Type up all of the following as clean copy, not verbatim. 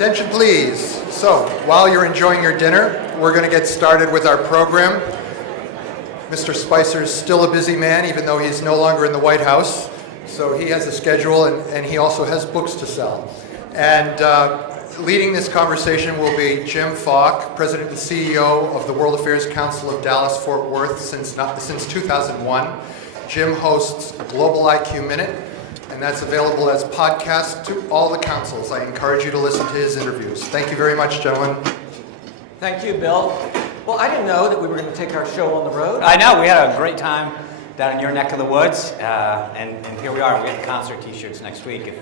Attention please. So, while you're enjoying your dinner, we're going to get started with our program. Mr. Spicer's still a busy man, even though he's no longer in the White House. So he has a schedule, and he also has books to sell. And leading this conversation will be Jim Falk, President and CEO of the World Affairs Council of Dallas-Fort Worth since 2001. Jim hosts Global IQ Minute, and that's available as podcast to all the councils. I encourage you to listen to his interviews. Thank you very much, gentlemen. Thank you, Bill. Well, I didn't know that we were going to take our show on the road. I know. We had a great time down in your neck of the woods, and here we are. We have the concert T-shirts next week.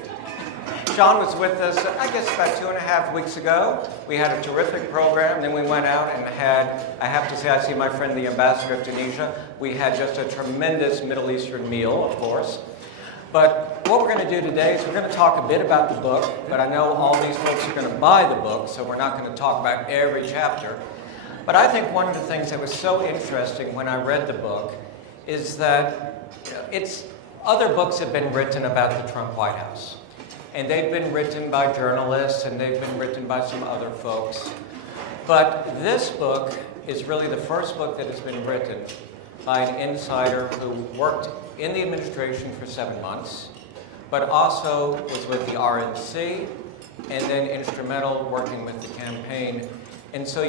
Sean was with us, I guess, about 2.5 weeks ago. We had a terrific program. Then we went out and had, I have to say, I see my friend, the ambassador of Tunisia. We had just a tremendous Middle Eastern meal, of course. But what we're going to do today is we're going to talk a bit about the book, but I know all these folks are going to buy the book, so we're not going to talk about every chapter. But I think one of the things that was so interesting when I read the book is that other books have been written about the Trump White House. And they've been written by journalists, and they've been written by some other folks. But this book is really the first book that has been written by an insider who worked in the administration for 7 months, but also was with the RNC, and then instrumental working with the campaign. And so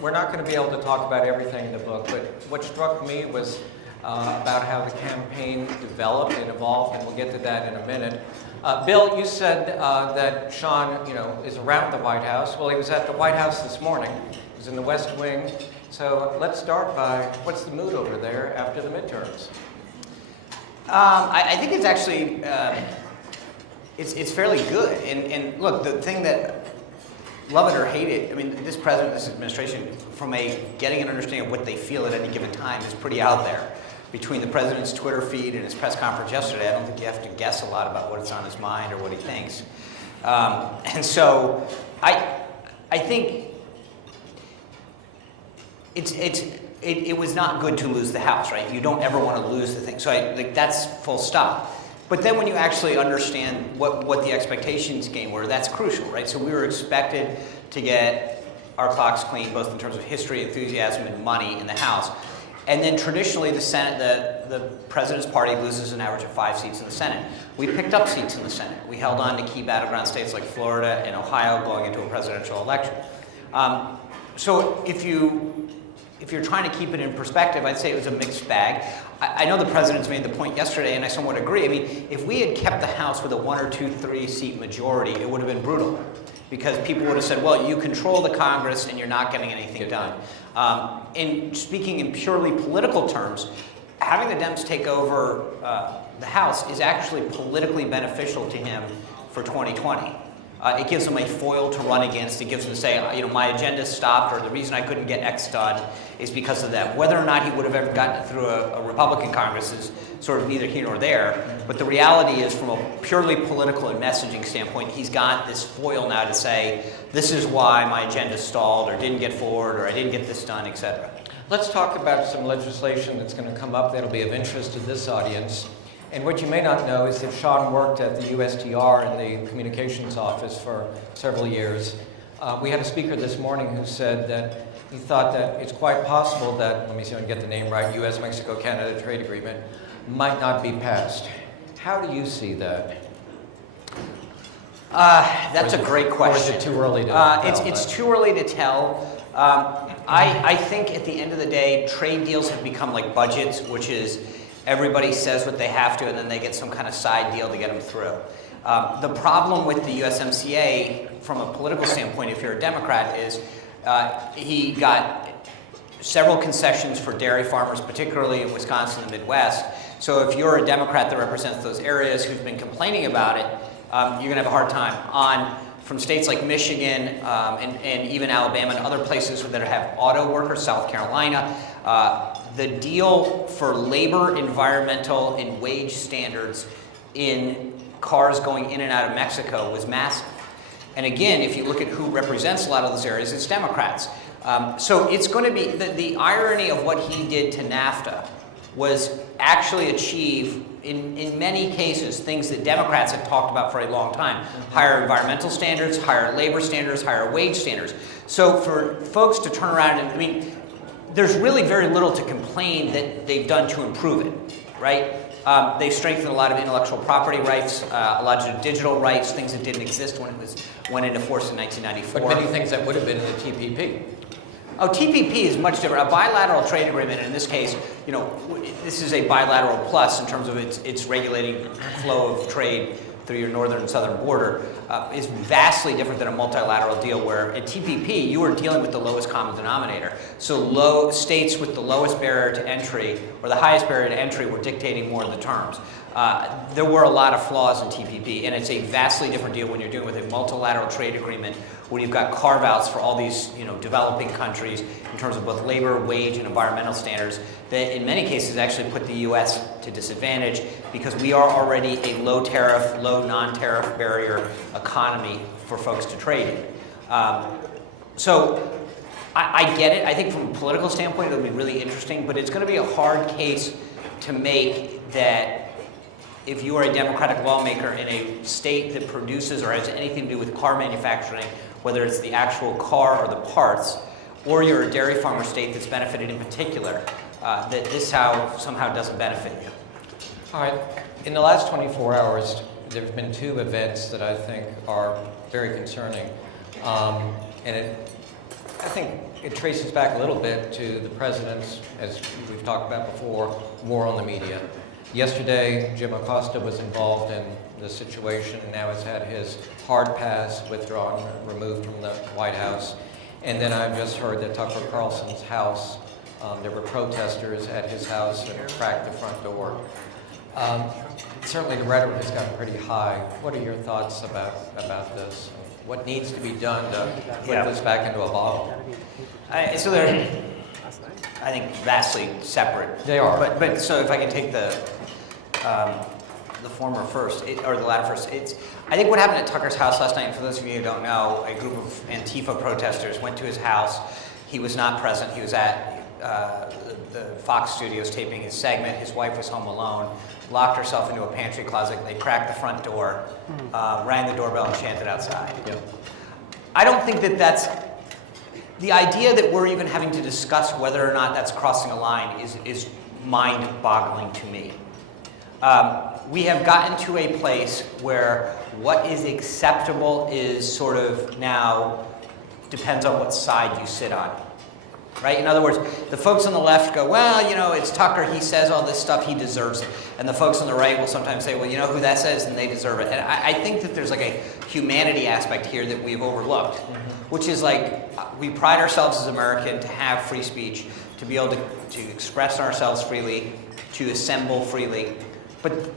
we're not going to be able to talk about everything in the book, but what struck me was about how the campaign developed and evolved, and we'll get to that in a minute. Bill, you said that Sean, is around the White House. Well, he was at the White House this morning. He was in the West Wing. So let's start by, what's the mood over there after the midterms? I think it's actually, it's fairly good. And look, the thing that, love it or hate it, I mean, this president, this administration, from getting an understanding of what they feel at any given time is pretty out there. Between the president's Twitter feed and his press conference yesterday, I don't think you have to guess a lot about what's on his mind or what he thinks. And so I think it was not good to lose the House, right? You don't ever want to lose the thing. So that's full stop. But then when you actually understand what the expectations game were, that's crucial, right? So we were expected to get our clocks clean, both in terms of history, enthusiasm, and money in the House. And then traditionally, the Senate, the president's party loses an average of 5 seats in the Senate. We picked up seats in the Senate. We held on to key battleground states like Florida and Ohio going into a presidential election. So if you're trying to keep it in perspective, I'd say it was a mixed bag. I know the president's made the point yesterday, and I somewhat agree. I mean, if we had kept the House with a 1 or 2, 3 seat majority, it would have been brutal. Because people would have said, well, you control the Congress and you're not getting anything done. And speaking in purely political terms, having the Dems take over the House is actually politically beneficial to him for 2020. It gives him a foil to run against. It gives him to say, my agenda stopped, or the reason I couldn't get X done is because of them. Whether or not he would have ever gotten it through a Republican Congress is sort of neither here nor there. But the reality is, from a purely political and messaging standpoint, he's got this foil now to say, this is why my agenda stalled, or didn't get forward, or I didn't get this done, etc. Let's talk about some legislation that's going to come up that'll be of interest to this audience. And what you may not know is that Sean worked at the USTR in the communications office for several years. We had a speaker this morning who said that he thought that it's quite possible that, let me see if I can get the name right, U.S.-Mexico-Canada trade agreement might not be passed. How do you see that? That's a great question. Or is it too early to tell? It's too early to tell. I think at the end of the day, trade deals have become like budgets, which is everybody says what they have to, and then they get some kind of side deal to get them through. The problem with the USMCA, from a political standpoint, if you're a Democrat, is he got several concessions for dairy farmers, particularly in Wisconsin and the Midwest. So if you're a Democrat that represents those areas who've been complaining about it, you're going to have a hard time. From states like Michigan and even Alabama and other places that have auto workers, South Carolina, the deal for labor, environmental, and wage standards in cars going in and out of Mexico was massive. And again, if you look at who represents a lot of those areas, it's Democrats. So it's going to be, the irony of what he did to NAFTA was actually achieve, in many cases, things that Democrats had talked about for a long time. Higher environmental standards, higher labor standards, higher wage standards. So for folks to turn around and, I mean, there's really very little to complain that they've done to improve it, right? They've strengthened a lot of intellectual property rights, a lot of digital rights, things that didn't exist when it went into force in 1994. But many things that would have been in the TPP. Oh, TPP is much different. A bilateral trade agreement, in this case, you know, this is a bilateral plus in terms of its regulating flow of trade through your northern and southern border, is vastly different than a multilateral deal where at TPP you are dealing with the lowest common denominator. So states with the lowest barrier to entry or the highest barrier to entry were dictating more of the terms. There were a lot of flaws in TPP, and it's a vastly different deal when you're dealing with a multilateral trade agreement where you've got carve-outs for all these, you know, developing countries in terms of both labor, wage, and environmental standards that in many cases actually put the U.S. to disadvantage because we are already a low-tariff, low non-tariff barrier economy for folks to trade in. So I get it. I think from a political standpoint it'll be really interesting, but it's going to be a hard case to make that if you are a Democratic lawmaker in a state that produces or has anything to do with car manufacturing, whether it's the actual car or the parts, or you're a dairy farmer state that's benefited in particular, that this somehow doesn't benefit you. All right. In the last 24 hours, there have been two events that I think are very concerning. And I think it traces back a little bit to the president's, as we've talked about before, war on the media. Yesterday, Jim Acosta was involved in the situation and now has had his hard pass withdrawn, removed from the White House. And then I've just heard that Tucker Carlson's house, there were protesters at his house and cracked the front door. Certainly the rhetoric has gotten pretty high. What are your thoughts about this? What needs to be done to put this back into a bottle? So they're, I think, vastly separate. They are. But so if I can take the former first, or the latter first, I think what happened at Tucker's house last night, and for those of you who don't know, a group of Antifa protesters went to his house. He was not present. He was at the Fox studios taping his segment. His wife was home alone, locked herself into a pantry closet. They cracked the front door, rang the doorbell, and chanted outside. Yep. I don't think that that's... The idea that we're even having to discuss whether or not that's crossing a line is mind-boggling to me. We have gotten to a place where what is acceptable is sort of now depends on what side you sit on, right? In other words, the folks on the left go, well, you know, it's Tucker, he says all this stuff, he deserves it. And the folks on the right will sometimes say, well, you know who that says, and they deserve it. And I think that there's like a humanity aspect here that we've overlooked, which is like, we pride ourselves as American to have free speech, to be able to express ourselves freely, to assemble freely. But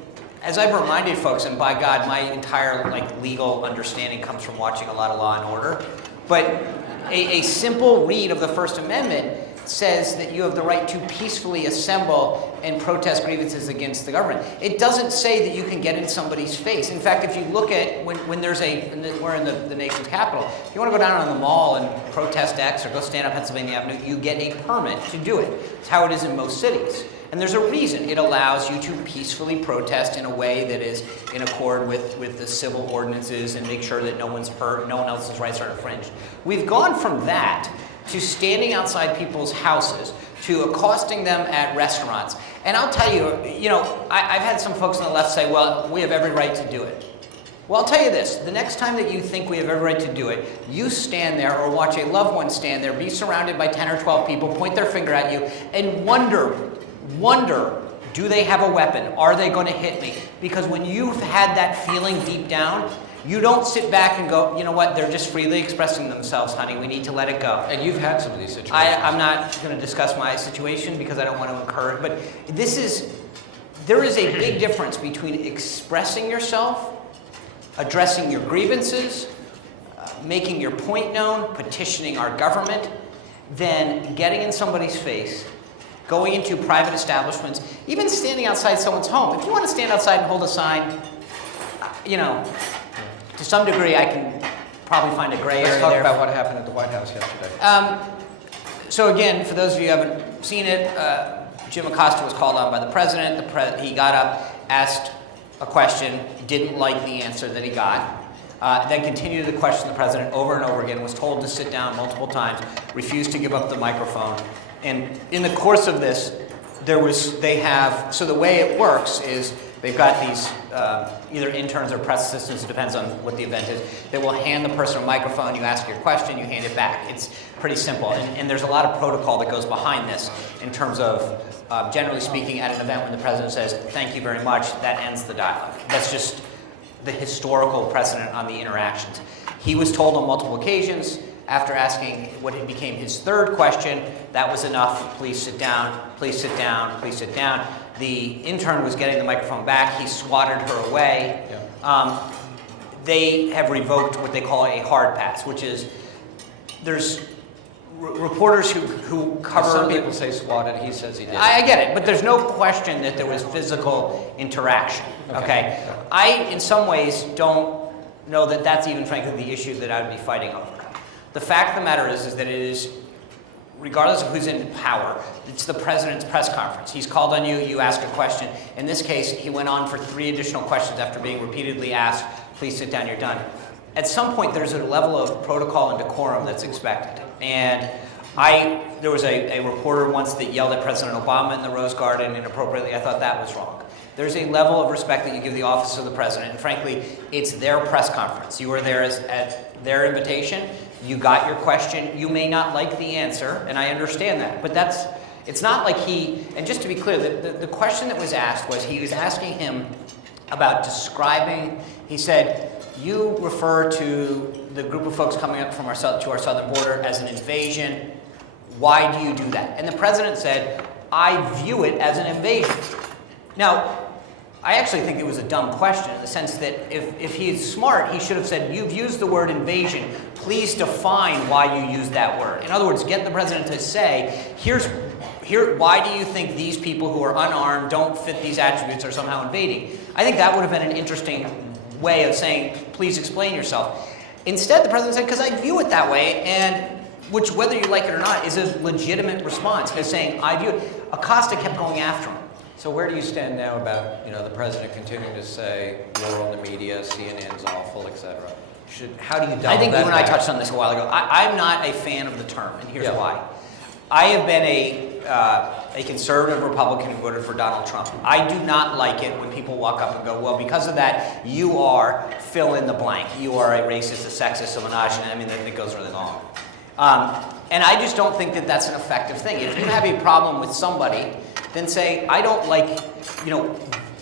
as I've reminded folks, and by God, my entire legal understanding comes from watching a lot of Law and Order, but a simple read of the First Amendment says that you have the right to peacefully assemble and protest grievances against the government. It doesn't say that you can get in somebody's face. In fact, if you look at when there's we're in the nation's capital, if you want to go down on the mall and protest X or go stand on Pennsylvania Avenue, you get a permit to do it. It's how it is in most cities. And there's a reason it allows you to peacefully protest in a way that is in accord with the civil ordinances and make sure that no one's hurt, no one else's rights are infringed. We've gone from that to standing outside people's houses, to accosting them at restaurants. And I'll tell you, I've had some folks on the left say, well, we have every right to do it. Well, I'll tell you this, the next time that you think we have every right to do it, you stand there or watch a loved one stand there, be surrounded by 10 or 12 people, point their finger at you, and wonder, do they have a weapon? Are they going to hit me? Because when you've had that feeling deep down, you don't sit back and go, you know what, they're just freely expressing themselves, honey, we need to let it go. And you've had some of these situations. I'm not going to discuss my situation because I don't want to incur it, but there is a big difference between expressing yourself, addressing your grievances, making your point known, petitioning our government, than getting in somebody's face, going into private establishments, even standing outside someone's home. If you want to stand outside and hold a sign, to some degree I can probably find a gray area there. Let's talk about what happened at the White House yesterday. So again, for those of you who haven't seen it, Jim Acosta was called on by the president. He got up, asked a question, didn't like the answer that he got, then continued to question the president over and over again, was told to sit down multiple times, refused to give up the microphone. And in the course of this, so the way it works is they've got these either interns or press assistants, it depends on what the event is, they will hand the person a microphone, you ask your question, you hand it back. It's pretty simple. And there's a lot of protocol that goes behind this in terms of, generally speaking, at an event when the president says, thank you very much, that ends the dialogue. That's just the historical precedent on the interactions. He was told on multiple occasions, after asking what became his third question, that was enough, please sit down, please sit down, please sit down. The intern was getting the microphone back, he swatted her away. Yeah. They have revoked what they call a hard pass, which is, there's reporters who cover... Some people say swatted, he says he did. I get it, but there's no question that there was physical interaction, okay? I, in some ways, don't know that that's even, frankly, the issue that I would be fighting over. The fact of the matter is that it is, regardless of who's in power, it's the president's press conference. He's called on you, you ask a question. In this case, he went on for 3 additional questions after being repeatedly asked, please sit down, you're done. At some point, there's a level of protocol and decorum that's expected. And there was a reporter once that yelled at President Obama in the Rose Garden inappropriately. I thought that was wrong. There's a level of respect that you give the office of the president, and frankly, it's their press conference. You were there at their invitation. You got your question. You may not like the answer, and I understand that. But it's not like and just to be clear, the question that was asked was, he was asking him about describing, he said, you refer to the group of folks coming up to our southern border as an invasion. Why do you do that? And the president said, I view it as an invasion. Now, I actually think it was a dumb question in the sense that if he's smart, he should have said, you've used the word invasion. Please define why you use that word. In other words, get the president to say, why do you think these people who are unarmed, don't fit these attributes, are somehow invading? I think that would have been an interesting way of saying, please explain yourself. Instead, the president said, because I view it that way, and which, whether you like it or not, is a legitimate response. Because saying, I view it, Acosta kept going after him. So where do you stand now about, the president continuing to say, we're on the media, CNN's awful, etc.? How do you dial that back? I think you and I touched on this a while ago. I'm not a fan of the term, and here's why. I have been a conservative Republican who voted for Donald Trump. I do not like it when people walk up and go, well, because of that, you are fill in the blank. You are a racist, a sexist, a misogynist. I mean, it goes really long. And I just don't think that that's an effective thing. If you have a problem with somebody, then say, I don't like,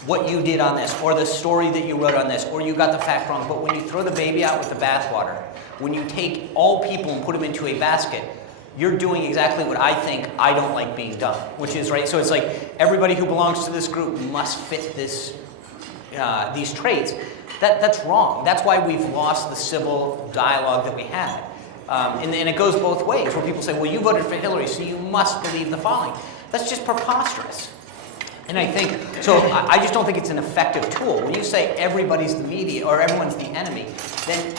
what you did on this, or the story that you wrote on this, or you got the fact wrong. But when you throw the baby out with the bathwater, when you take all people and put them into a basket, you're doing exactly what I think I don't like being done, which is, right, so it's like everybody who belongs to this group must fit these traits. That's wrong. That's why we've lost the civil dialogue that we had. And it goes both ways, where people say, well, you voted for Hillary, so you must believe the following. That's just preposterous. And I think, so I just don't think it's an effective tool. When you say everybody's the media, or everyone's the enemy, then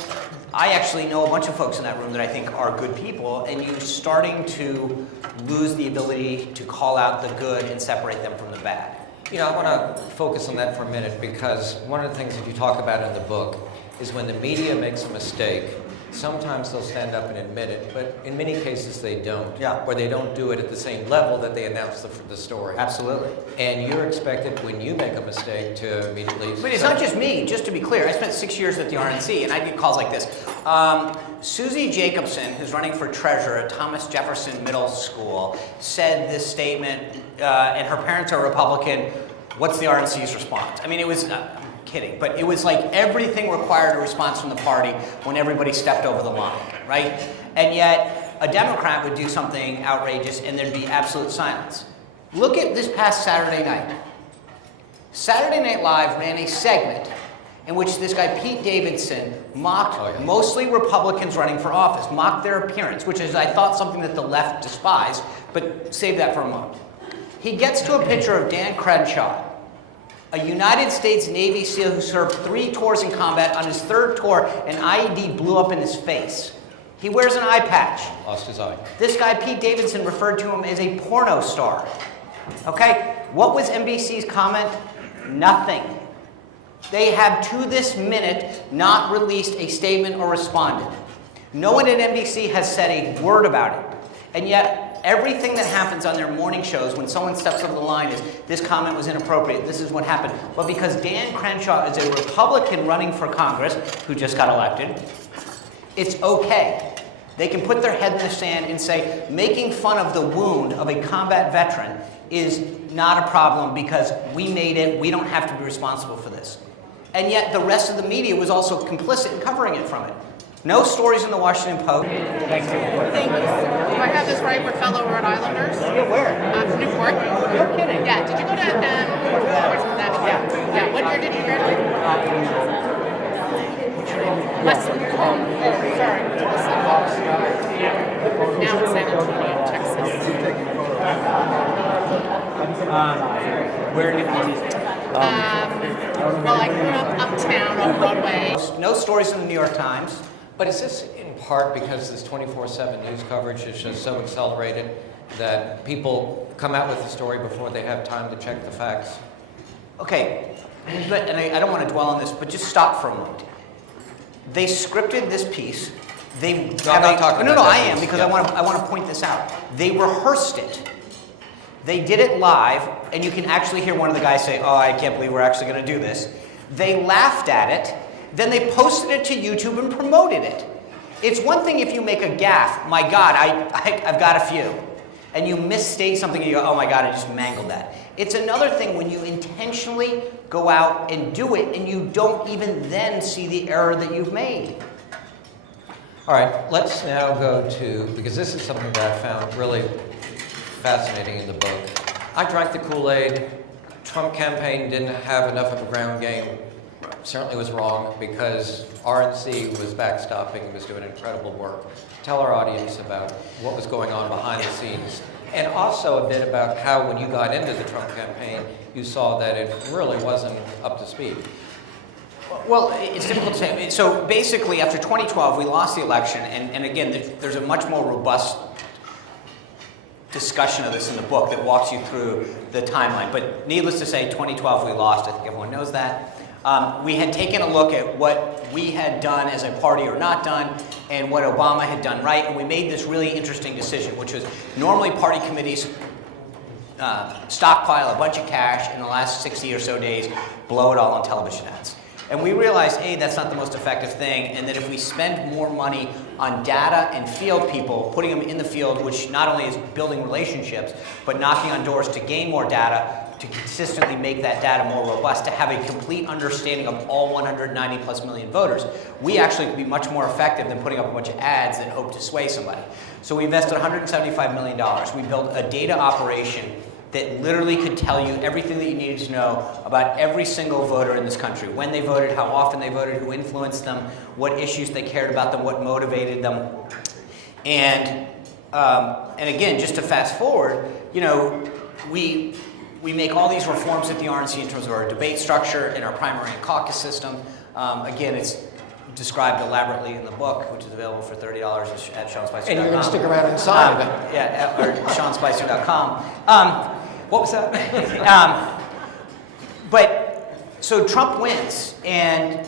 I actually know a bunch of folks in that room that I think are good people, and you're starting to lose the ability to call out the good and separate them from the bad. I want to focus on that for a minute, because one of the things that you talk about in the book is when the media makes a mistake, sometimes they'll stand up and admit it, but in many cases they don't. Yeah. Or they don't do it at the same level that they announce the story. Absolutely. And you're expected, when you make a mistake, to immediately... But it's not just me, just to be clear. I spent 6 years at the RNC, and I get calls like this. Susie Jacobson, who's running for treasurer at Thomas Jefferson Middle School, said this statement, and her parents are Republican. What's the RNC's response? I mean, it was... kidding, but it was like everything required a response from the party when everybody stepped over the line, right? And yet, a Democrat would do something outrageous and there'd be absolute silence. Look at this past Saturday night. Saturday Night Live ran a segment in which this guy, Pete Davidson, mocked mostly Republicans running for office, mocked their appearance, which is, I thought, something that the left despised, but save that for a moment. He gets to a picture of Dan Crenshaw, a United States Navy SEAL who served 3 tours in combat. On his 3rd tour, an IED blew up in his face. He wears an eye patch. Lost his eye. This guy, Pete Davidson, referred to him as a porno star. Okay, what was NBC's comment? Nothing. They have to this minute not released a statement or responded. No one at NBC has said a word about it. And yet, everything that happens on their morning shows when someone steps over the line is, this comment was inappropriate, this is what happened. But because Dan Crenshaw is a Republican running for Congress, who just got elected, it's okay. They can put their head in the sand and say, making fun of the wound of a combat veteran is not a problem because we made it, we don't have to be responsible for this. And yet the rest of the media was also complicit in covering it from it. No stories in the Washington Post. Thank you. Do I have this right? We're fellow Rhode Islanders? Yeah, where? Newport. You're kidding. Yeah, did you go to, where's that? Yeah, what year did you graduate? Leslie. Sorry. Now in San Antonio, Texas. Where in Newport? Well, I grew up uptown on Broadway. No stories in the New York Times. But is this in part because this 24/7 news coverage is just so accelerated that people come out with the story before they have time to check the facts? Okay, but, and I don't want to dwell on this, but just stop for a moment. They scripted this piece. They I'm not talking no, about that I am, piece, because yeah. I want to point this out. They rehearsed it. They did it live, and you can actually hear one of the guys say, "Oh, I can't believe we're actually going to do this." They laughed at it. Then they posted it to YouTube and promoted it. It's one thing if you make a gaffe. My God, I've got a few. And you misstate something and you go, oh my God, I just mangled that. It's another thing when you intentionally go out and do it and you don't even then see the error that you've made. All right, let's now go to, because this is something that I found really fascinating in the book. I drank the Kool-Aid. Trump campaign didn't have enough of a ground game. Certainly was wrong because RNC was backstopping, was doing incredible work. Tell our audience about what was going on behind the scenes. And also a bit about how when you got into the Trump campaign, you saw that it really wasn't up to speed. Well, it's difficult to say. So basically, after 2012, we lost the election, and again, there's a much more robust discussion of this in the book that walks you through the timeline. But needless to say, 2012 we lost. I think everyone knows that. We had taken a look at what we had done as a party or not done, and what Obama had done right, and we made this really interesting decision, which was normally party committees stockpile a bunch of cash in the last 60 or so days, blow it all on television ads. And we realized, A, that's not the most effective thing, and that if we spend more money on data and field people, putting them in the field, which not only is building relationships, but knocking on doors to gain more data, to consistently make that data more robust, to have a complete understanding of all 190 plus million voters, we actually could be much more effective than putting up a bunch of ads that hope to sway somebody. So we invested $175 million. We built a data operation that literally could tell you everything that you needed to know about every single voter in this country. When they voted, how often they voted, who influenced them, what issues they cared about them, what motivated them. And again, just to fast forward, you know, we make all these reforms at the RNC in terms of our debate structure and our primary and caucus system. Again, it's described elaborately in the book, which is available for $30 at SeanSpicer.com. And you're going to stick around inside of it. Yeah, or SeanSpicer.com. What was that? But so Trump wins, and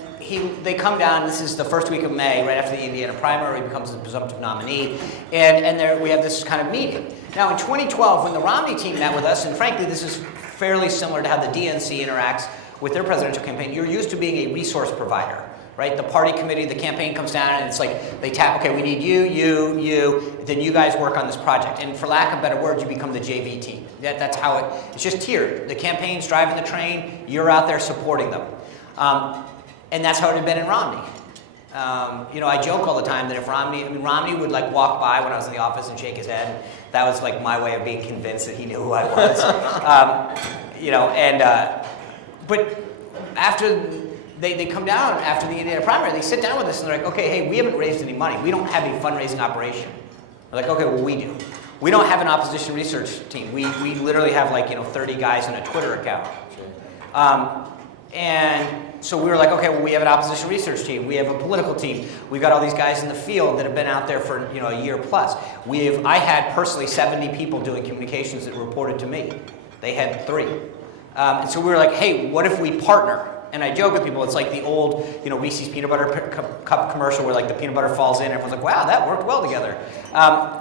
they come down. This is the first week of May, right after the Indiana primary. He becomes the presumptive nominee, and there we have this kind of meeting. Now, in 2012, when the Romney team met with us, and frankly, this is fairly similar to how the DNC interacts with their presidential campaign. You're used to being a resource provider, right? The party committee, the campaign comes down, and it's like they tap. Okay, we need you. Then you guys work on this project. And for lack of better words, you become the JV team. That's how it's just tiered. The campaign's driving the train. You're out there supporting them. And that's how it had been in Romney. You know, I joke all the time that if Romney would like walk by when I was in the office and shake his head. That was like my way of being convinced that he knew who I was. You know, but after they come down after the Indiana primary, they sit down with us and they're like, okay, hey, we haven't raised any money. We don't have a fundraising operation. We're like, okay, well, we do. We don't have an opposition research team. We literally have like, 30 guys in a Twitter account. And so we were like, okay, well, we have an opposition research team. We have a political team. We've got all these guys in the field that have been out there for a year plus. I had personally 70 people doing communications that reported to me. They had 3. And so we were like, hey, what if we partner? And I joke with people, it's like the old, Reese's peanut butter cup commercial where like the peanut butter falls in, and everyone's like, wow, that worked well together.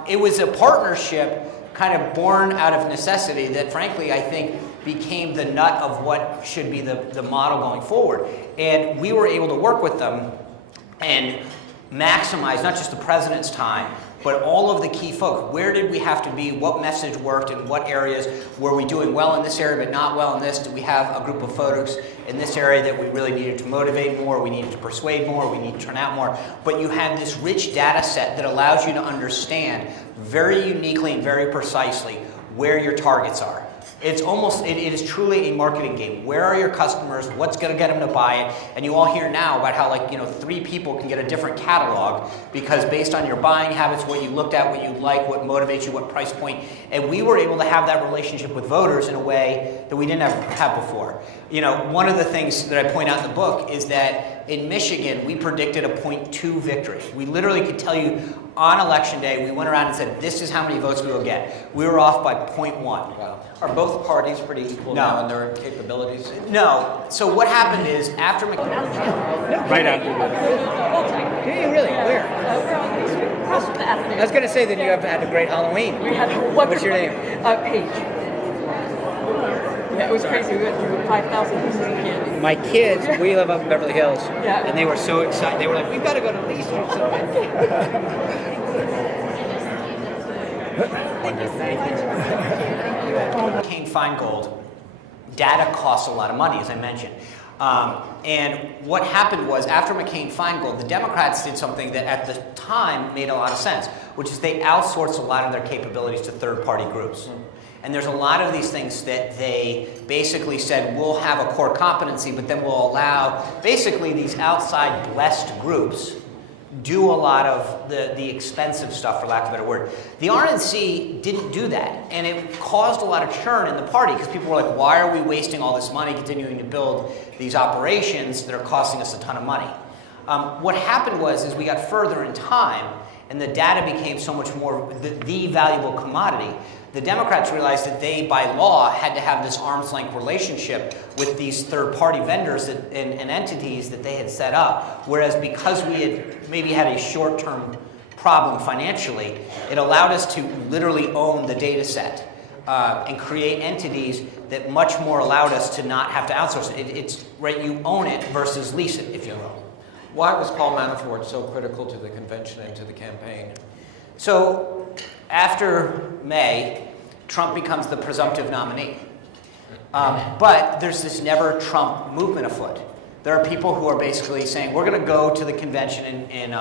It was a partnership kind of born out of necessity that frankly I think became the nut of what should be the model going forward. And we were able to work with them and maximize not just the president's time, but all of the key folks. Where did we have to be? What message worked? In what areas were we doing well in this area but not well in this? Did we have a group of folks in this area that we really needed to motivate more, we needed to persuade more, we need to turn out more? But you had this rich data set that allows you to understand very uniquely and very precisely where your targets are. It is truly a marketing game. Where are your customers? What's going to get them to buy it? And you all hear now about how 3 people can get a different catalog because based on your buying habits, what you looked at, what you like, what motivates you, what price point. And we were able to have that relationship with voters in a way that we didn't have before. One of the things that I point out in the book is that in Michigan, we predicted a 0.2 victory. We literally could tell you on election day, we went around and said, this is how many votes we will get. We were off by 0.1. Wow. Are both parties pretty equal now in their capabilities? No. So what happened is after McCain... Right after. Do you really? Where? I was going to say that you have had a great Halloween. We had a wonderful. What's your name? Paige. Yeah, it was crazy. We went through 5,000 pieces of candy. My kids, we live up in Beverly Hills, Yeah. and they were so excited. They were like, we've got to go to Lee Street. McCain-Feingold, data costs a lot of money, as I mentioned. And what happened was, after McCain-Feingold, the Democrats did something that at the time made a lot of sense, which is they outsourced a lot of their capabilities to third-party groups. And there's a lot of these things that they basically said, we'll have a core competency, but then we'll allow basically these outside blessed groups do a lot of the expensive stuff, for lack of a better word. The RNC didn't do that, and it caused a lot of churn in the party because people were like, why are we wasting all this money continuing to build these operations that are costing us a ton of money? What happened was we got further in time, and the data became so much more the valuable commodity. The Democrats realized that they, by law, had to have this arm's length relationship with these third-party vendors and entities that they had set up. Whereas because we had maybe had a short-term problem financially, it allowed us to literally own the data set and create entities that much more allowed us to not have to outsource it. It's right, you own it versus lease it, if you will. Why was Paul Manafort so critical to the convention and to the campaign? So after May, Trump becomes the presumptive nominee. But there's this never Trump movement afoot. There are people who are basically saying, we're going to go to the convention in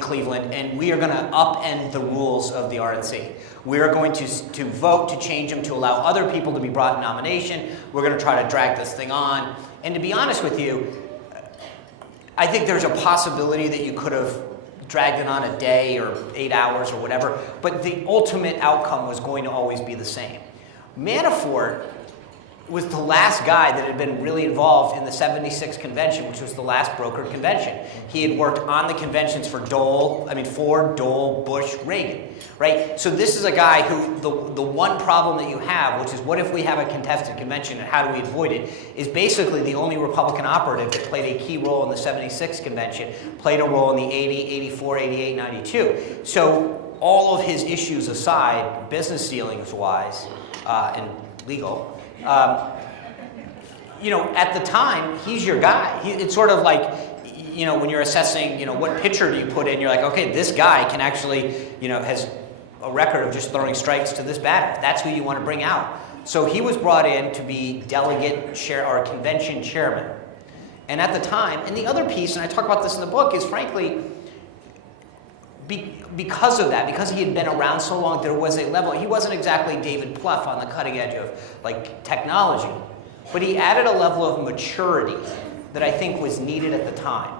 Cleveland, and we are going to upend the rules of the RNC. We are going to vote to change them to allow other people to be brought in nomination. We're going to try to drag this thing on. And to be honest with you, I think there's a possibility that you could have dragged it on a day or 8 hours or whatever, but the ultimate outcome was going to always be the same. Manafort was the last guy that had been really involved in the '76 convention, which was the last brokered convention. He had worked on the conventions for Ford, Dole, Bush, Reagan, right? So this is a guy who, the one problem that you have, which is what if we have a contested convention and how do we avoid it, is basically the only Republican operative that played a key role in the '76 convention, played a role in the 80, 84, 88, 92. So all of his issues aside, business dealings-wise and legal, at the time, he's your guy. It's sort of like, when you're assessing, what pitcher do you put in, you're like, okay, this guy can actually, has a record of just throwing strikes to this batter. That's who you want to bring out. So he was brought in to be delegate chair or convention chairman. And at the time, and the other piece, and I talk about this in the book, is frankly, because of that, because he had been around so long, there was a level. He wasn't exactly David Plouffe on the cutting edge of technology, but he added a level of maturity that I think was needed at the time.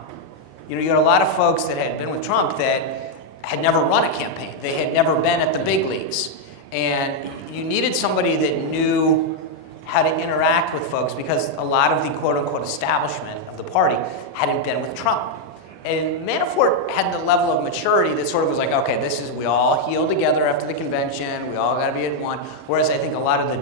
You had a lot of folks that had been with Trump that had never run a campaign. They had never been at the big leagues, and you needed somebody that knew how to interact with folks because a lot of the quote-unquote establishment of the party hadn't been with Trump. And Manafort had the level of maturity that sort of was like, okay, we all heal together after the convention, we all got to be at one. Whereas I think a lot of the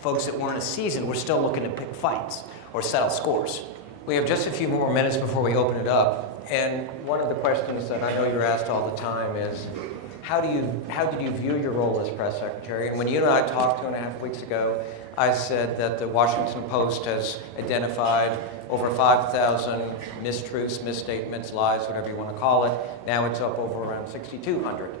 folks that weren't as seasoned were still looking to pick fights or settle scores. We have just a few more minutes before we open it up. And one of the questions that I know you're asked all the time is, how did you view your role as press secretary? And when you and I talked 2.5 weeks ago, I said that the Washington Post has identified over 5,000 mistruths, misstatements, lies, whatever you want to call it. Now it's up over around 6,200.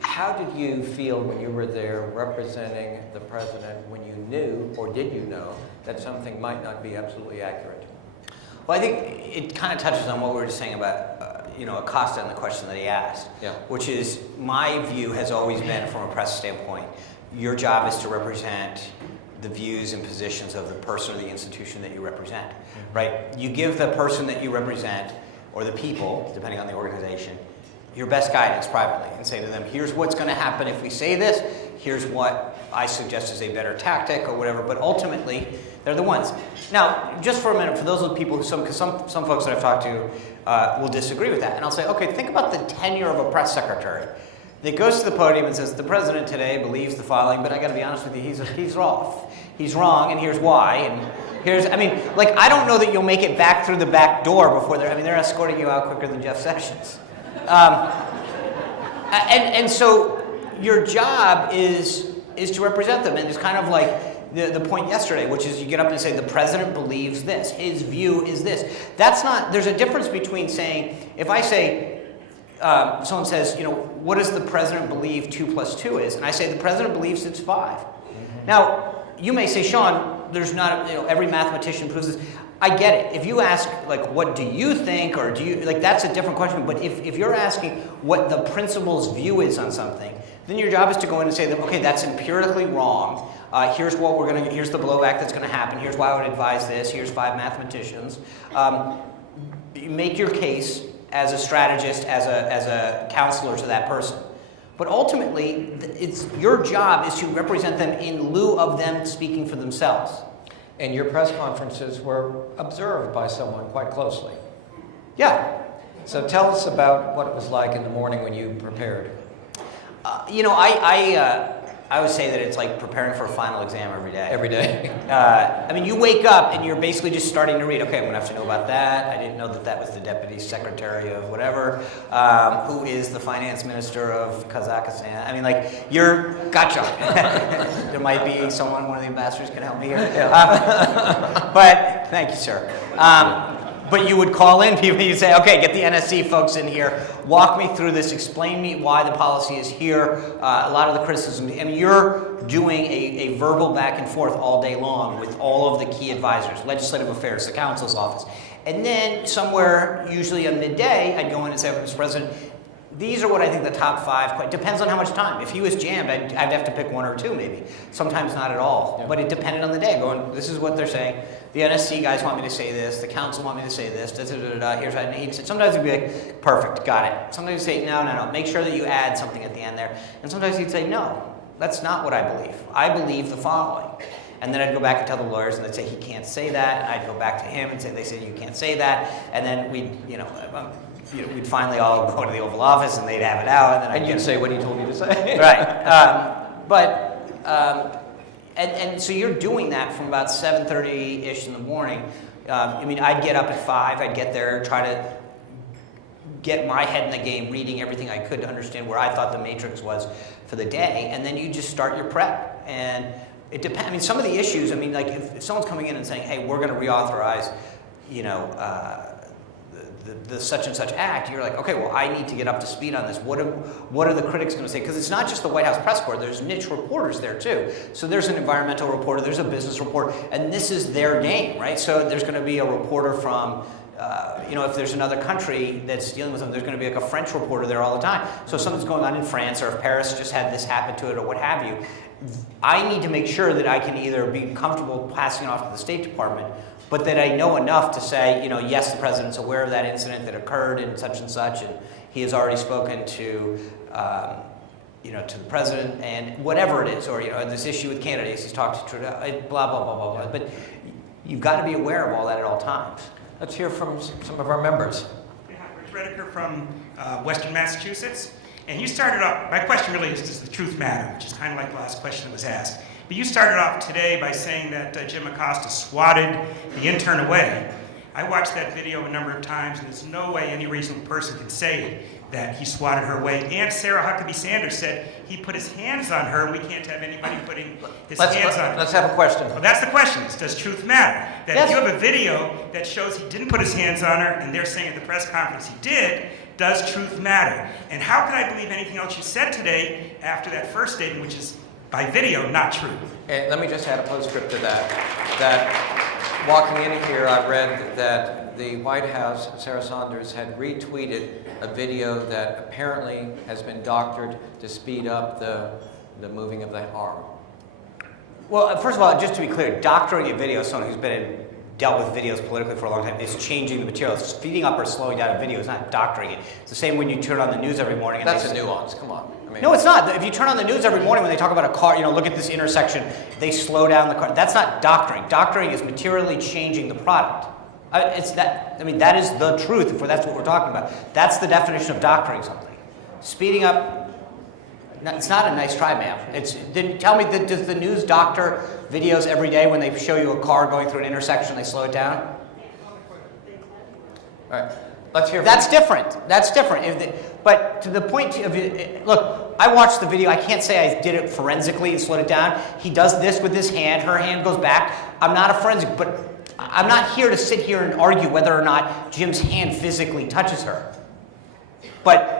How did you feel when you were there representing the president when you knew, or did you know, that something might not be absolutely accurate? Well, I think it kind of touches on what we were just saying about Acosta and the question that he asked, Yeah. which is my view has always been, from a press standpoint, your job is to represent the views and positions of the person or the institution that you represent, right? You give the person that you represent, or the people, depending on the organization, your best guidance privately and say to them, here's what's going to happen if we say this, here's what I suggest is a better tactic or whatever, but ultimately, they're the ones. Now, just for a minute, for those of the people, because some folks that I've talked to will disagree with that, and I'll say, okay, think about the tenure of a press secretary that goes to the podium and says, the president today believes the following, but I got to be honest with you, he's wrong. He's wrong, and here's why, and I don't know that you'll make it back through the back door before they're escorting you out quicker than Jeff Sessions. And so your job is to represent them, and it's kind of like the point yesterday, which is you get up and say the president believes this, his view is this. There's a difference between saying, if I say, someone says, what does the president believe 2 + 2 is? And I say the president believes it's 5. Mm-hmm. Now, you may say, Sean, there's not, every mathematician proves this. I get it. If you ask, what do you think, or do you, that's a different question. But if you're asking what the principal's view is on something, then your job is to go in and say that, okay, that's empirically wrong. Here's what here's the blowback that's going to happen. Here's why I would advise this. Here's 5 mathematicians. You make your case as a strategist, as a counselor to that person. But ultimately, your job is to represent them in lieu of them speaking for themselves. And your press conferences were observed by someone quite closely. Yeah. So tell us about what it was like in the morning when you prepared. I would say that it's like preparing for a final exam every day. Every day. You wake up and you're basically just starting to read. Okay, I'm going to have to know about that. I didn't know that was the deputy secretary of whatever. Who is the finance minister of Kazakhstan? Gotcha. There might be one of the ambassadors can help me here. But thank you, sir. But you would call in people, you'd say, okay, get the NSC folks in here, walk me through this, explain me why the policy is here, a lot of the criticism. You're doing a verbal back and forth all day long with all of the key advisors, legislative affairs, the counsel's office. And then somewhere, usually at midday, I'd go in and say, Mr. President, these are what I think the top 5, depends on how much time. If he was jammed, I'd have to pick 1 or 2 maybe. Sometimes not at all. Yeah. But it depended on the day. Going, this is what they're saying. The NSC guys want me to say this. The council want me to say this. Here's what he'd say. Sometimes he'd be like, perfect, got it. Sometimes he'd say, no. Make sure that you add something at the end there. And sometimes he'd say, no, that's not what I believe. I believe the following. And then I'd go back and tell the lawyers, and they'd say, he can't say that. And I'd go back to him and say, they said, you can't say that. And then we'd finally all go to the Oval Office, and they'd have it out. And then you'd say what he told you to say. Right. And so you're doing that from about 7:30-ish in the morning. I'd get up at 5. I'd get there, try to get my head in the game, reading everything I could to understand where I thought the matrix was for the day. And then you just start your prep. And it depends. Some of the issues, if someone's coming in and saying, hey, we're going to reauthorize, the such and such act, you're like, okay, well, I need to get up to speed on this. What are the critics going to say? Because it's not just the White House press corps. There's niche reporters there, too. So there's an environmental reporter. There's a business reporter. And this is their game, right? So there's going to be a reporter from, if there's another country that's dealing with them, there's going to be like a French reporter there all the time. So if something's going on in France, or if Paris just had this happen to it, or what have you, I need to make sure that I can either be comfortable passing it off to the State Department, but that I know enough to say, yes, the president's aware of that incident that occurred and such, and he has already spoken to, to the president, and whatever it is, or this issue with candidates, he's talked to Trudeau, blah blah blah blah blah. But you've got to be aware of all that at all times. Let's hear from some of our members. Rich Redeker from Western Massachusetts, and you started off. My question really is: does the truth matter? Which is kind of like the last question that was asked. But you started off today by saying that Jim Acosta swatted the intern away. I watched that video a number of times, and there's no way any reasonable person can say that he swatted her away. And Sarah Huckabee Sanders said he put his hands on her, and we can't have anybody putting his hands on her. Let's have a question. Well, that's the question. Is, does truth matter? That Yes. if you have a video that shows he didn't put his hands on her, and they're saying at the press conference he did, does truth matter? And how can I believe anything else you said today after that first statement, which is by video, not true? And let me just add a postscript to that walking in here, I read that the White House, Sarah Sanders, had retweeted a video that apparently has been doctored to speed up the moving of the arm. Well, first of all, just to be clear, doctoring a video, someone who's dealt with videos politically for a long time, is changing the material. Speeding up or slowing down a video is not doctoring it. It's the same when you turn on the news every morning. And That's a nuance. Come on. I mean, no, it's not. If you turn on the news every morning when they talk about a car, look at this intersection, they slow down the car. That's not doctoring. Doctoring is materially changing the product. That is the truth, if that's what we're talking about. That's the definition of doctoring something. Speeding up, it's not a nice try, ma'am. Then tell me, does the news doctor videos every day when they show you a car going through an intersection, they slow it down? all right. Let's hear. That's different. That's different. But to the point of look, I watched the video. I can't say I did it forensically and slowed it down. He does this with his hand. Her hand goes back. I'm not a forensic, but I'm not here to sit here and argue whether or not Jim's hand physically touches her. But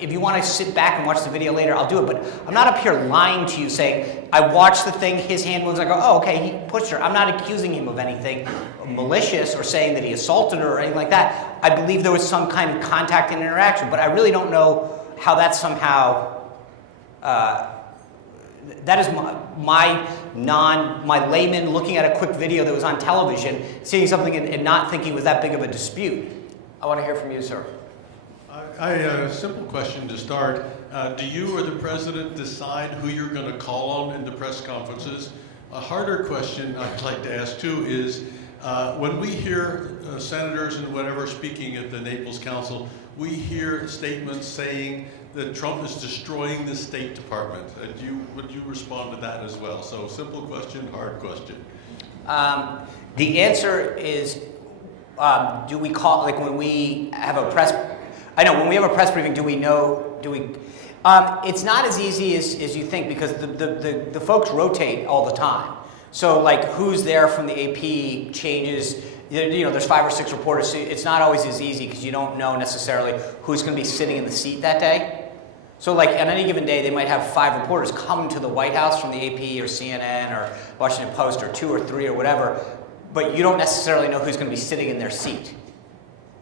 if you want to sit back and watch the video later, I'll do it. But I'm not up here lying to you saying, I watched the thing, his hand moves, I go, oh, okay, he pushed her. I'm not accusing him of anything malicious or saying that he assaulted her or anything like that. I believe there was some kind of contact and interaction, but I really don't know how that's somehow, that is my layman looking at a quick video that was on television, seeing something and not thinking it was that big of a dispute. I want to hear from you, sir. I a simple question to start. Do you or the president decide who you're going to call on in the press conferences? A harder question I'd like to ask too is, when we hear senators and whatever speaking at the Naples Council, we hear statements saying that Trump is destroying the State Department. Would you respond to that as well? So simple question, hard question. The answer is, do we call, like when we have a press, when we have a press briefing, it's not as easy as you think because the folks rotate all the time. So like who's there from the AP changes, there's 5 or 6 reporters, so it's not always as easy because you don't know necessarily who's going to be sitting in the seat that day. So like on any given day, they might have 5 reporters come to the White House from the AP or CNN or Washington Post or 2 or 3 or whatever, but you don't necessarily know who's going to be sitting in their seat.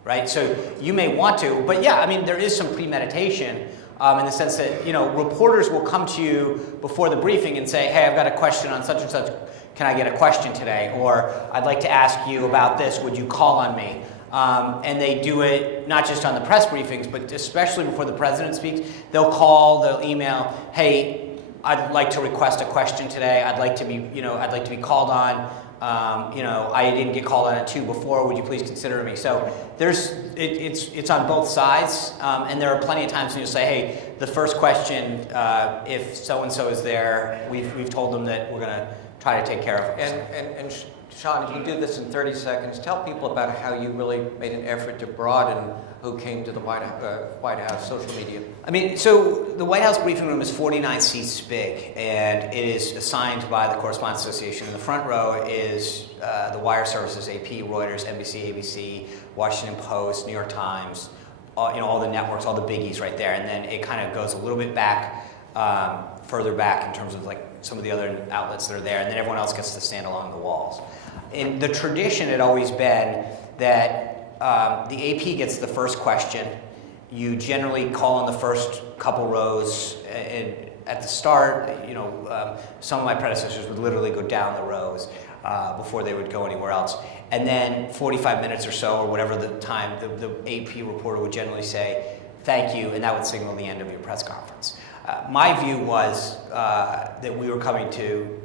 Right, so you may want to, but yeah, there is some premeditation in the sense that reporters will come to you before the briefing and say, "Hey, I've got a question on such and such. Can I get a question today?" Or "I'd like to ask you about this. Would you call on me?" And they do it not just on the press briefings, but especially before the president speaks. They'll call, they'll email, "Hey, I'd like to request a question today. I'd like to be called on. I didn't get called on at 2 before. Would you please consider me?" So it's on both sides, and there are plenty of times when you'll say, "Hey, the first question, if so and so is there, we've told them that we're going to try to take care of it." And Sean, if you do this in 30 seconds, tell people about how you really made an effort to broaden who came to the White House social media. So the White House briefing room is 49 seats big, and it is assigned by the Correspondents Association. In the front row is the wire services, AP, Reuters, NBC, ABC, Washington Post, New York Times, all the networks, all the biggies right there. And then it kind of goes a little bit back, further back in terms of like some of the other outlets that are there, and then everyone else gets to stand along the walls. And the tradition had always been that the AP gets the first question. You generally call on the first couple rows, and at the start, some of my predecessors would literally go down the rows before they would go anywhere else. And then 45 minutes or so, or whatever the time, the AP reporter would generally say, "Thank you," and that would signal the end of your press conference. My view was that we were coming to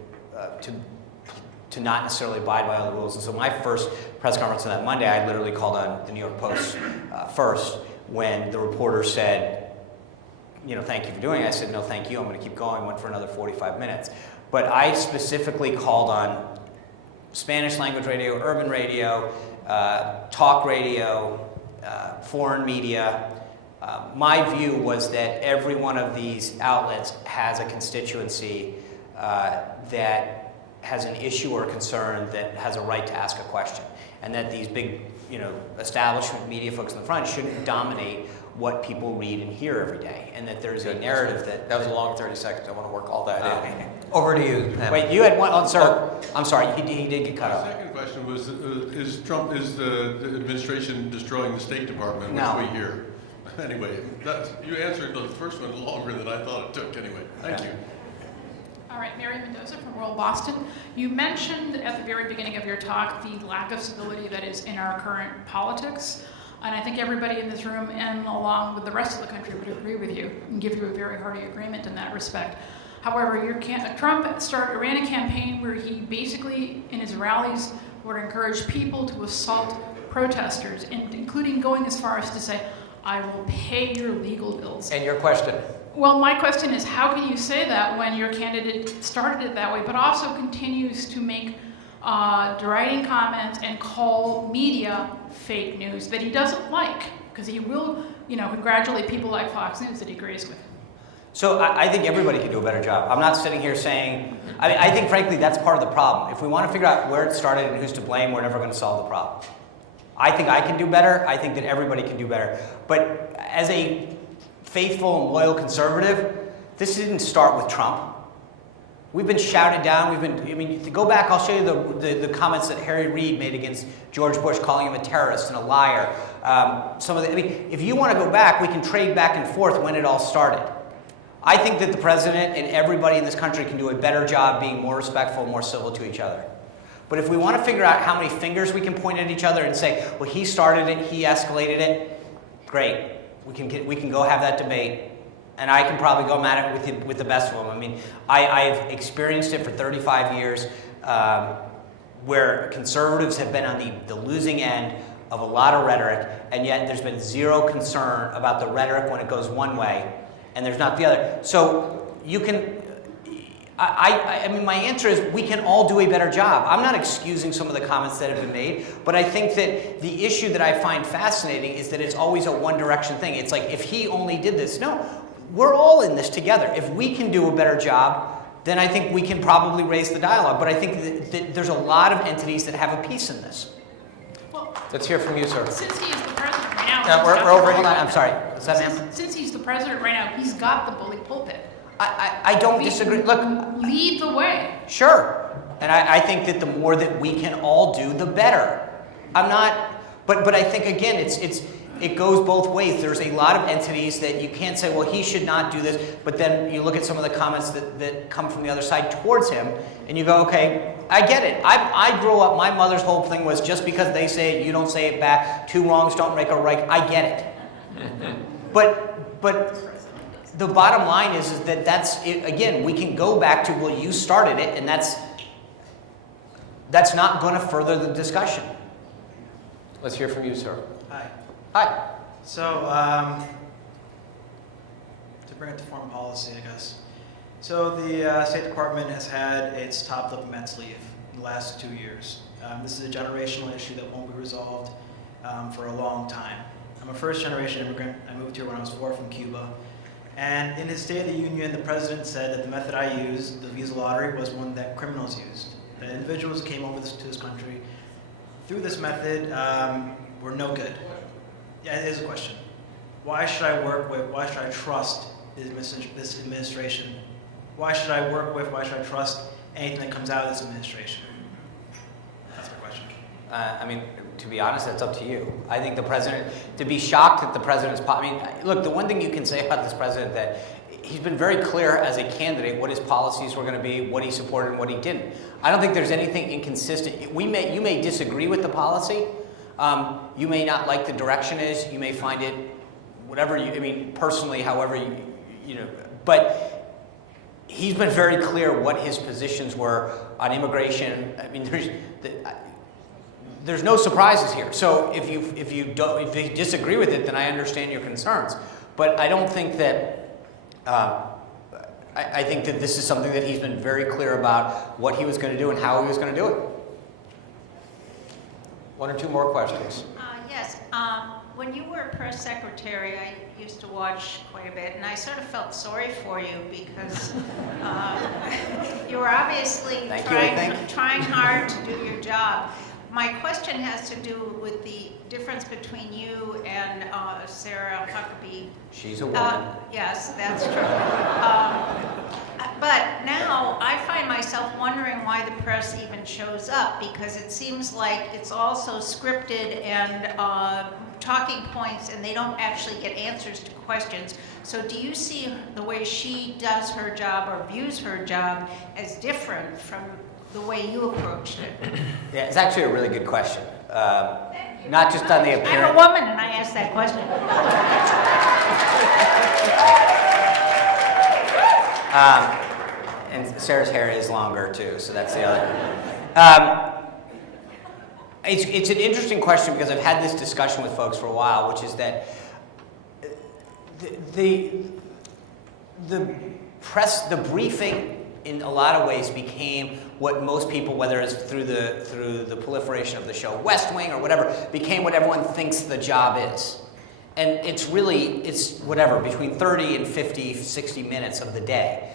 not necessarily abide by all the rules. And so my first press conference on that Monday, I literally called on the New York Post first when the reporter said, "Thank you for doing it." I said, "No, thank you. I'm going to keep going." Went for another 45 minutes. But I specifically called on Spanish language radio, urban radio, talk radio, foreign media. My view was that every one of these outlets has a constituency that has an issue or concern that has a right to ask a question, and that these big, establishment media folks in the front shouldn't dominate what people read and hear every day, and that there's a narrative that... That was a long 30 seconds. I want to work all that in. Over to you, Pam. Wait, you had one... Oh, sir. I'm sorry. He did get cut My off. second question was, is the administration destroying the State Department, which No. we hear? Anyway, you answered the first one longer than I thought it took anyway. Thank you. All right, Mary Mendoza from Rural Boston. You mentioned at the very beginning of your talk the lack of stability that is in our current politics. And I think everybody in this room and along with the rest of the country would agree with you and give you a very hearty agreement in that respect. However, Trump ran a campaign where he basically, in his rallies, would encourage people to assault protesters, and including going as far as to say, I will pay your legal bills. And your question? Well, my question is, how can you say that when your candidate started it that way, but also continues to make deriding comments and call media fake news that he doesn't like? Because he will, congratulate people like Fox News that he agrees with. So I think everybody can do a better job. I'm not sitting here saying... I think, frankly, that's part of the problem. If we want to figure out where it started and who's to blame, we're never going to solve the problem. I think I can do better. I think that everybody can do better. But as a faithful and loyal conservative, this didn't start with Trump. We've been shouted down. To go back, I'll show you the comments that Harry Reid made against George Bush, calling him a terrorist and a liar. If you want to go back, we can trade back and forth when it all started. I think that the president and everybody in this country can do a better job being more respectful, more civil to each other. But if we want to figure out how many fingers we can point at each other and say, well, he started it, he escalated it, great. We can go have that debate, and I can probably go at it with the best of them. I've experienced it for 35 years, where conservatives have been on the losing end of a lot of rhetoric, and yet there's been zero concern about the rhetoric when it goes one way, and there's not the other. So you can... my answer is we can all do a better job. I'm not excusing some of the comments that have been made, but I think that the issue that I find fascinating is that it's always a one-direction thing. It's like, if he only did this. No, we're all in this together. If we can do a better job, then I think we can probably raise the dialogue. But I think that there's a lot of entities that have a piece in this. Well, Let's hear from you, sir. since he is the president right now... We're over. Hold on, I'm sorry. What's that, ma'am? Since he's the president right now, he's got the bully pulpit. I don't disagree. Look, lead the way. sure. And I think that the more that we can all do, the better. I'm not, but I think, again, it goes both ways. There's a lot of entities that you can't say, well, he should not do this, but then you look at some of the comments that come from the other side towards him, and you go, okay, I get it. I grew up, my mother's whole thing was, just because they say it, you don't say it back. Two wrongs don't make a right. I get it. But the bottom line is that that's it. Again, we can go back to, well, you started it, and that's not going to further the discussion. Let's hear from you, sir. Hi. Hi. So, to bring it to foreign policy, I guess. So the State Department has had its top diplomat leave in the last 2 years. This is a generational issue that won't be resolved for a long time. I'm a first-generation immigrant. I moved here when I was 4 from Cuba. And in his State of the Union, the president said that the method I used, the visa lottery, was one that criminals used. That individuals who came over to this country through this method were no good. Yeah, it is a question. Why should I trust this administration? Why should I trust anything that comes out of this administration? That's my question. To be honest, that's up to you. I think the president, to be shocked that the president's, look, the one thing you can say about this president, that he's been very clear as a candidate what his policies were going to be, what he supported and what he didn't. I don't think there's anything inconsistent. You may disagree with the policy. You may not like the direction is. You may find it, whatever personally, however but he's been very clear what his positions were on immigration. There's no surprises here. So if you disagree with it, then I understand your concerns. But I don't think that I think that this is something that he's been very clear about what he was going to do and how he was going to do it. One or two more questions. Yes. When you were press secretary, I used to watch quite a bit, and I sort of felt sorry for you because you were obviously trying hard to do your job. My question has to do with the difference between you and Sarah Huckabee. She's a woman. Yes, that's true. But now I find myself wondering why the press even shows up, because it seems like it's also scripted and talking points, and they don't actually get answers to questions. So do you see the way she does her job or views her job as different from the way you approached it? Yeah, it's actually a really good question. Not just on the appearance. I'm a woman and I asked that question. And Sarah's hair is longer too, so that's the other. It's an interesting question because I've had this discussion with folks for a while, which is that the briefing in a lot of ways became what most people, whether it's through the proliferation of the show West Wing or whatever, became what everyone thinks the job is. And it's whatever, between 30 and 50, 60 minutes of the day.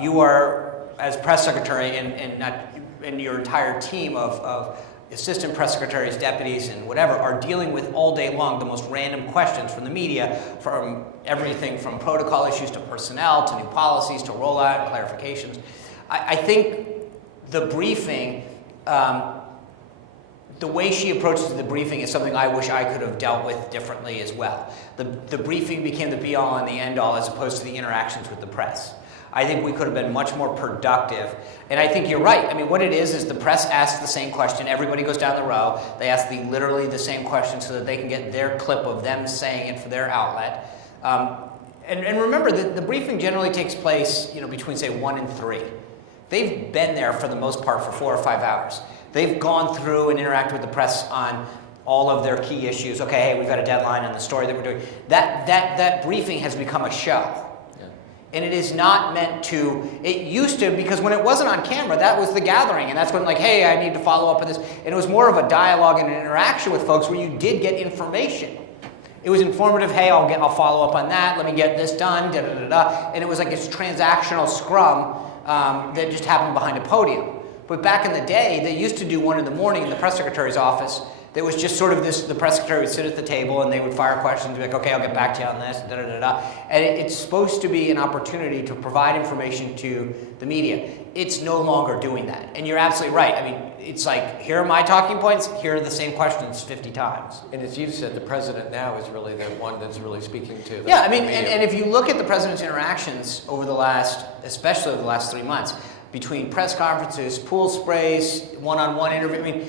You are, as press secretary, and your entire team of assistant press secretaries, deputies, and whatever, are dealing with all day long the most random questions from the media, from everything from protocol issues to personnel to new policies to rollout and clarifications. I think the briefing, the way she approaches the briefing is something I wish I could have dealt with differently as well. The briefing became the be-all and the end-all as opposed to the interactions with the press. I think we could have been much more productive. And I think you're right. I mean, what it is the press asks the same question. Everybody goes down the row. They ask literally the same question so that they can get their clip of them saying it for their outlet. And remember, the briefing generally takes place, between, say, 1 and 3. They've been there for the most part for 4 or 5 hours. They've gone through and interacted with the press on all of their key issues. Okay, hey, we've got a deadline on the story that we're doing. That briefing has become a show. And it is not meant to, it used to, because when it wasn't on camera, that was the gathering. And that's when hey, I need to follow up on this. And it was more of a dialogue and an interaction with folks where you did get information. It was informative, hey, I'll follow up on that. Let me get this done, da-da-da-da. And it was like this transactional scrum that just happened behind a podium. But back in the day, they used to do one in the morning in the press secretary's office. That was just sort of this, the press secretary would sit at the table and they would fire questions, be like, okay, I'll get back to you on this, da-da-da-da. And it's supposed to be an opportunity to provide information to the media. It's no longer doing that. And you're absolutely right. I mean, it's like, here are my talking points, here are the same questions 50 times. And as you've said, the president now is really the one that's really speaking to the Yeah, I mean, and if you look at the president's interactions especially over the last 3 months, between press conferences, pool sprays, one-on-one interview, I mean,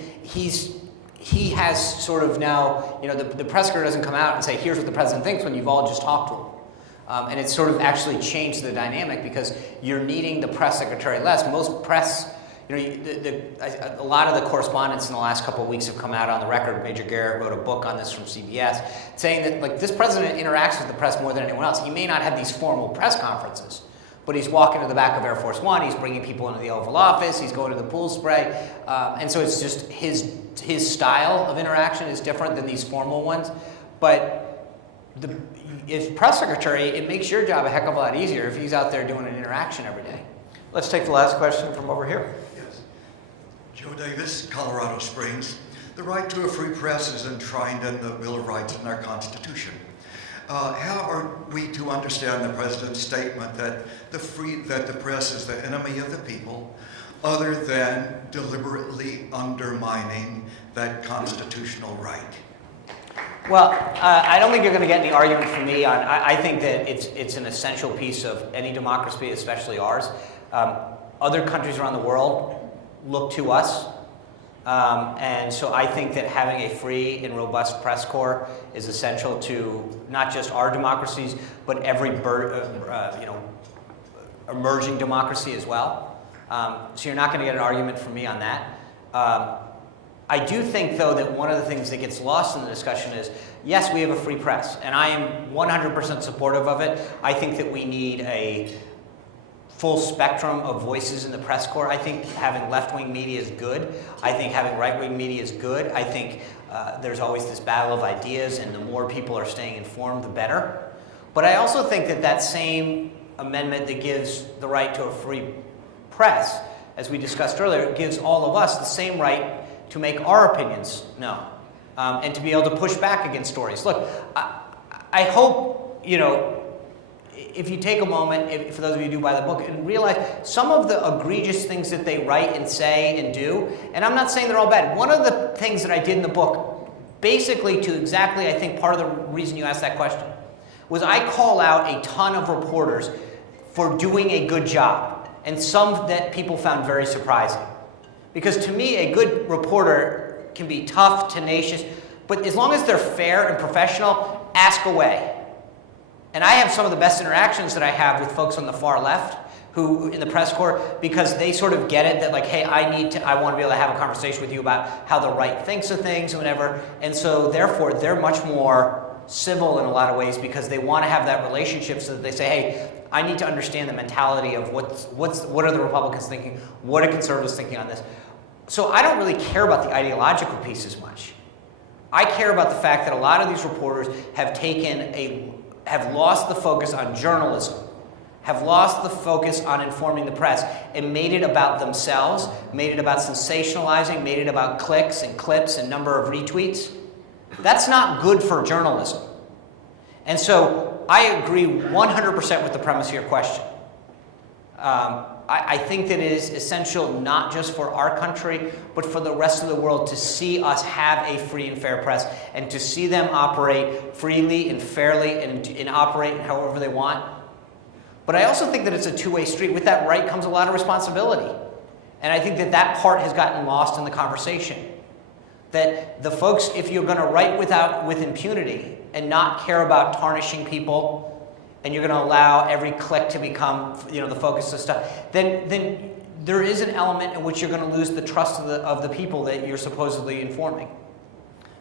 he has sort of now, the press secretary doesn't come out and say, here's what the president thinks when you've all just talked to him. And it's sort of actually changed the dynamic because you're needing the press secretary less. Most press, a lot of the correspondence in the last couple of weeks have come out on the record. Major Garrett wrote a book on this from CBS saying that this president interacts with the press more than anyone else. He may not have these formal press conferences, but he's walking to the back of Air Force One, he's bringing people into the Oval Office, he's going to the pool spray, and so it's just his style of interaction is different than these formal ones. But as press secretary, it makes your job a heck of a lot easier if he's out there doing an interaction every day. Let's take the last question from over here. Yes. Joe Davis, Colorado Springs. The right to a free press is enshrined in the Bill of Rights in our Constitution. How are we to understand the president's statement that the press is the enemy of the people, other than deliberately undermining that constitutional right? Well, I don't think you're going to get any argument from me on. I think that it's an essential piece of any democracy, especially ours. Other countries around the world look to us. And so I think that having a free and robust press corps is essential to not just our democracies, but every emerging democracy as well. So you're not going to get an argument from me on that. I do think, though, that one of the things that gets lost in the discussion is, yes, we have a free press, and I am 100% supportive of it. I think that we need full spectrum of voices in the press corps. I think having left-wing media is good. I think having right-wing media is good. I think there's always this battle of ideas, and the more people are staying informed, the better. But I also think that that same amendment that gives the right to a free press, as we discussed earlier, gives all of us the same right to make our opinions known, and to be able to push back against stories. Look, I hope, you know, if you take a moment, for those of you who do buy the book, and realize some of the egregious things that they write and say and do, and I'm not saying they're all bad. One of the things that I did in the book, basically to exactly, I think, part of the reason you asked that question, was I call out a ton of reporters for doing a good job, and some that people found very surprising. Because to me, a good reporter can be tough, tenacious, but as long as they're fair and professional, ask away. And I have some of the best interactions that I have with folks on the far left who in the press corps, because they sort of get it that like, hey, I want to be able to have a conversation with you about how the right thinks of things and whatever. And so therefore, they're much more civil in a lot of ways because they want to have that relationship so that they say, hey, I need to understand the mentality of what are the Republicans thinking, what are conservatives thinking on this. So I don't really care about the ideological piece as much. I care about the fact that a lot of these reporters have lost the focus on journalism, have lost the focus on informing the press, and made it about themselves, made it about sensationalizing, made it about clicks and clips and number of retweets. That's not good for journalism. And so I agree 100% with the premise of your question. I think that it is essential not just for our country, but for the rest of the world to see us have a free and fair press and to see them operate freely and fairly and operate however they want. But I also think that it's a two-way street. With that right comes a lot of responsibility. And I think that that part has gotten lost in the conversation. That the folks, if you're going to write with impunity and not care about tarnishing people, and you're going to allow every click to become, the focus of stuff, then there is an element in which you're going to lose the trust of the people that you're supposedly informing.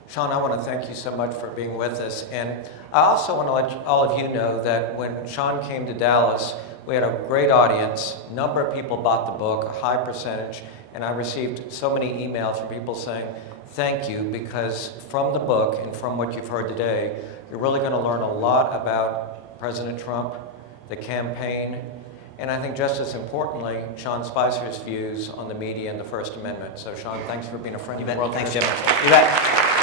Sean, I want to thank you so much for being with us. And I also want to let all of you know that when Sean came to Dallas, we had a great audience. A number of people bought the book, a high percentage, and I received so many emails from people saying, thank you, because from the book and from what you've heard today, you're really going to learn a lot about President Trump, the campaign, and I think just as importantly, Sean Spicer's views on the media and the First Amendment. So Sean, thanks for being a friend of the world. Thanks, Jim. You bet.